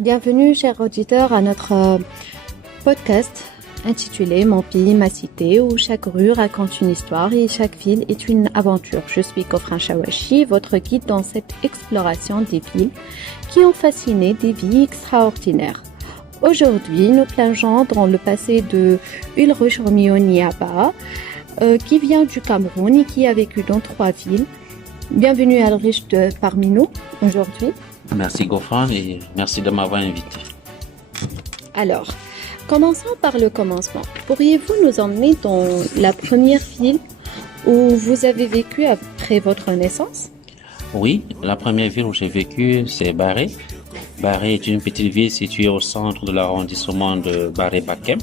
Bienvenue, chers auditeurs, à notre podcast intitulé Mon pays, ma cité, où chaque rue raconte une histoire et chaque ville est une aventure. Je suis Kofran Chawachi, votre guide dans cette exploration des villes qui ont fasciné des vies extraordinaires. Aujourd'hui, nous plongeons dans le passé de Ulrush Niaba, qui vient du Cameroun et qui a vécu dans 3 villes. Bienvenue à Ulrush parmi nous aujourd'hui. Merci Gofran et merci de m'avoir invité. Alors, commençons par le commencement. Pourriez-vous nous emmener dans la première ville où vous avez vécu après votre naissance? Oui, la première ville où j'ai vécu, c'est Baré. Baré est une petite ville située au centre de l'arrondissement de Baré-Bakem.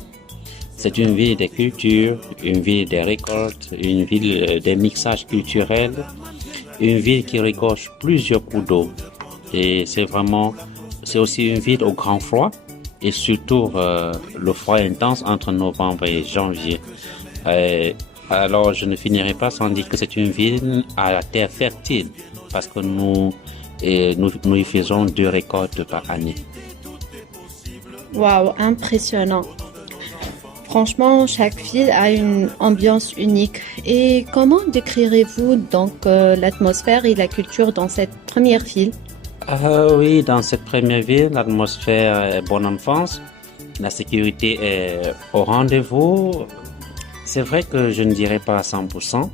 C'est une ville des cultures, une ville des récoltes, une ville des mixages culturels, une ville qui regorge plusieurs cours d'eau. Et c'est aussi une ville au grand froid et surtout le froid intense entre novembre et janvier. Alors je ne finirai pas sans dire que c'est une ville à la terre fertile parce que nous y faisons 2 récoltes par année. Waouh, impressionnant. Franchement, chaque ville a une ambiance unique. Et comment décrirez-vous donc l'atmosphère et la culture dans cette première ville? Oui, dans cette première ville, l'atmosphère est bonne enfance, la sécurité est au rendez-vous. C'est vrai que je ne dirais pas à 100%,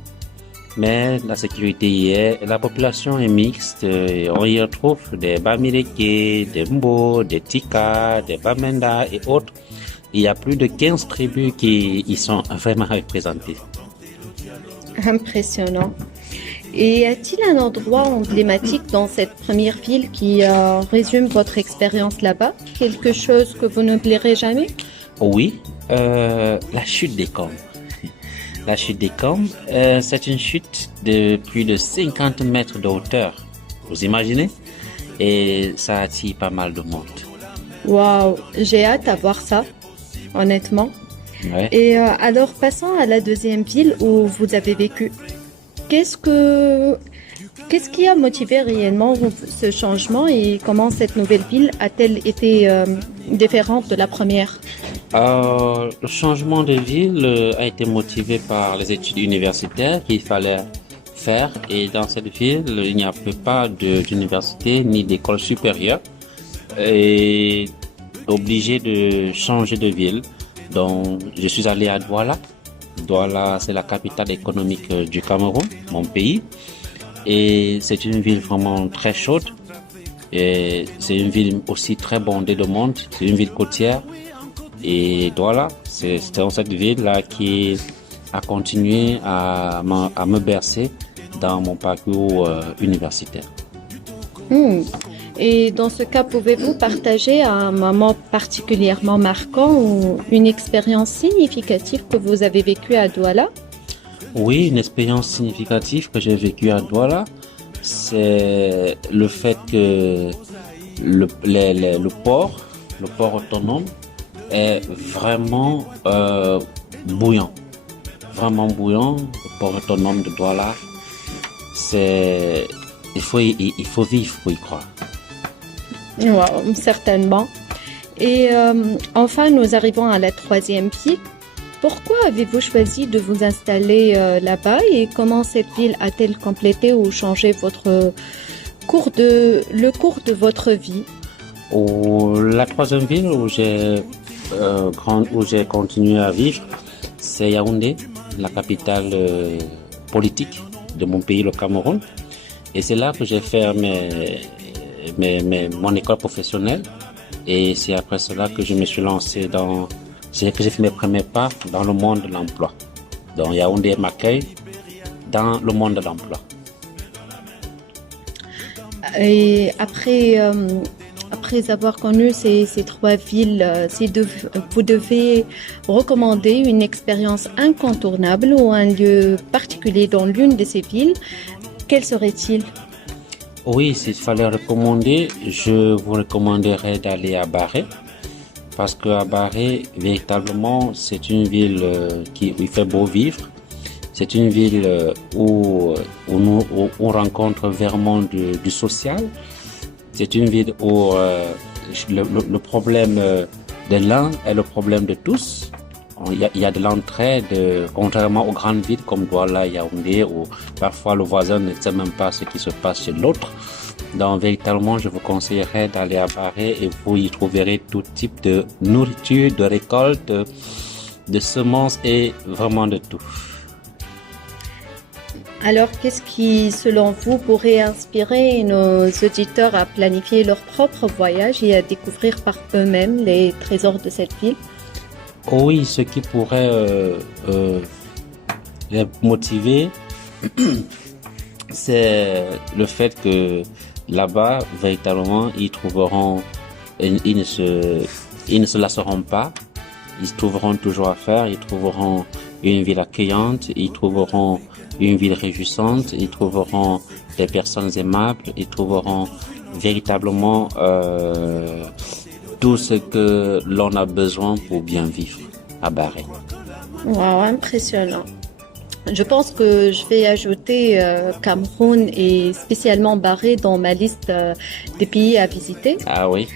mais la sécurité y est. La population est mixte. On y retrouve des Bamileke, des Mbo, des Tika, des Bamenda et autres. Il y a plus de 15 tribus qui y sont vraiment représentées. Impressionnant. Et y a-t-il un endroit emblématique dans cette première ville qui résume votre expérience là-bas? Quelque chose que vous n'oublierez jamais? Oui, la chute des Combes. La chute des Combes, c'est une chute de plus de 50 mètres de hauteur. Vous imaginez? Et ça attire pas mal de monde. Waouh, j'ai hâte à voir ça, honnêtement. Ouais. Et alors, passons à la deuxième ville où vous avez vécu. Qu'est-ce qui a motivé réellement ce changement et comment cette nouvelle ville a-t-elle été différente de la première? Le changement de ville a été motivé par les études universitaires qu'il fallait faire. Et dans cette ville, il n'y a pas d'université ni d'école supérieure. Et obligé de changer de ville. Donc, je suis allé à Douala. Douala, c'est la capitale économique du Cameroun, mon pays. Et c'est une ville vraiment très chaude. Et c'est une ville aussi très bondée de monde. C'est une ville côtière. Et Douala, c'est dans cette ville-là qui a continué à me bercer dans mon parcours universitaire. Et dans ce cas, pouvez-vous partager un moment particulièrement marquant ou une expérience significative que vous avez vécue à Douala? Oui, une expérience significative que j'ai vécue à Douala, c'est le fait que le port autonome est vraiment bouillant. Vraiment bouillant, le port autonome de Douala. Il faut vivre pour y croire. Wow, certainement. Et enfin, nous arrivons à la troisième ville. Pourquoi avez-vous choisi de vous installer là-bas et comment cette ville a-t-elle complété ou changé le cours de votre vie? La troisième ville où j'ai continué à vivre, c'est Yaoundé, la capitale politique de mon pays, le Cameroun. Et c'est là que j'ai fait mon école professionnelle. Et c'est après cela que je me suis lancé que j'ai fait mes premiers pas dans le monde de l'emploi. Donc Yaoundé m'accueille dans le monde de l'emploi. Et après avoir connu ces 3 villes, vous devez recommander une expérience incontournable ou un lieu particulier dans l'une de ces villes. Quel serait-il? Oui, s'il fallait recommander, je vous recommanderais d'aller à Baré. Parce qu'à Baré, véritablement, c'est une ville où il fait beau vivre. C'est une ville où on rencontre vraiment du social. C'est une ville où le problème de l'un est le problème de tous. Il y a de l'entraide, contrairement aux grandes villes comme Douala, Yaoundé, où parfois le voisin ne sait même pas ce qui se passe chez l'autre. Donc véritablement, je vous conseillerais d'aller à Barré et vous y trouverez tout type de nourriture, de récolte, de semences et vraiment de tout. Alors, qu'est-ce qui, selon vous, pourrait inspirer nos auditeurs à planifier leur propre voyage et à découvrir par eux-mêmes les trésors de cette ville? Oui, ce qui pourrait les motiver, c'est le fait que là-bas, véritablement, ils trouveront, ils ne se lasseront pas, ils trouveront toujours à faire, ils trouveront une ville accueillante, ils trouveront une ville réjouissante, ils trouveront des personnes aimables, ils trouveront véritablement tout ce que l'on a besoin pour bien vivre à Barré. Wow, impressionnant. Je pense que je vais ajouter Cameroun et spécialement Barré dans ma liste des pays à visiter. Ah oui?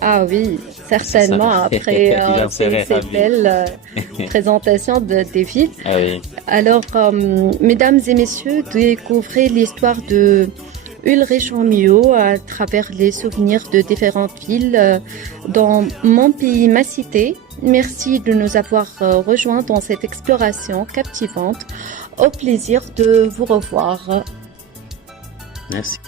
Ah oui, certainement, après cette belle présentation des villes. Ah oui. Alors, mesdames et messieurs, découvrez l'histoire de Ulrich Mio à travers les souvenirs de différentes villes dans mon pays, ma cité. Merci de nous avoir rejoints dans cette exploration captivante. Au plaisir de vous revoir. Merci.